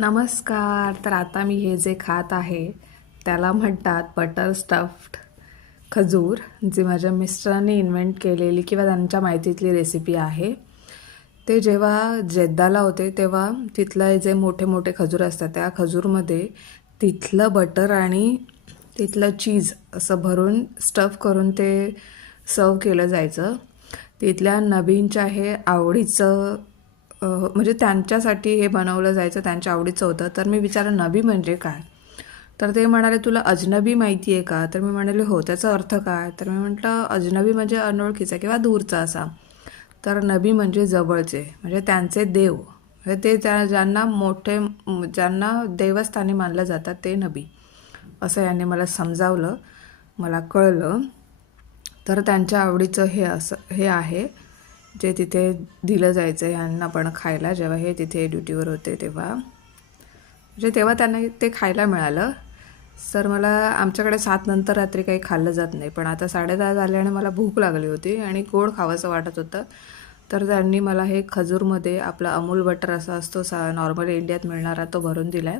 नमस्कार. तर आता मी हे जे खात आहे त्याला म्हणतात बटर स्टफ्ड खजूर, जी माझ्या मिस्टरांनी इन्व्हेंट केलेली किंवा त्यांच्या माहितीतली रेसिपी आहे. ते जेव्हा जेद्दाला होते तेव्हा तिथलं जे मोठे मोठे खजूर असतात त्या खजूरमध्ये तिथलं बटर आणि तिथलं चीज असं भरून स्टफ करून ते सर्व केलं जायचं. तिथल्या नबींच्या हे आवडीचं म्हणजे त्यांच्यासाठी हे बनवलं जायचं, त्यांच्या आवडीचं होतं. तर मी विचारलं नबी म्हणजे काय? तर ते म्हणाले तुला अजनबी माहिती आहे का? तर मी म्हणाले हो. त्याचा अर्थ काय? तर मी म्हटलं अजनबी म्हणजे अनोळखीचा किंवा दूरचा असा. तर नबी म्हणजे जवळचे, म्हणजे त्यांचे देव, म्हणजे ते ज्यांना ज्यांना देवस्थानी मानलं जातात ते नबी, असं यांनी मला समजावलं, मला कळलं. तर त्यांच्या आवडीचं हे आहे जे तिथे दिलं जायचं ह्यांना पण खायला. जेव्हा हे तिथे ड्युटीवर होते तेव्हा, म्हणजे तेव्हा त्यांना ते खायला मिळालं. तर मला आमच्याकडे 7 नंतर रात्री काही खाल्लं जात नाही, पण आता 10:30 झाले आणि मला भूक लागली होती आणि गोड खावंसं वाटत होतं. तर त्यांनी मला हे खजूरमध्ये आपला अमूल बटर असा असतो नॉर्मल इंडियात मिळणारा, तो भरून दिला आहे.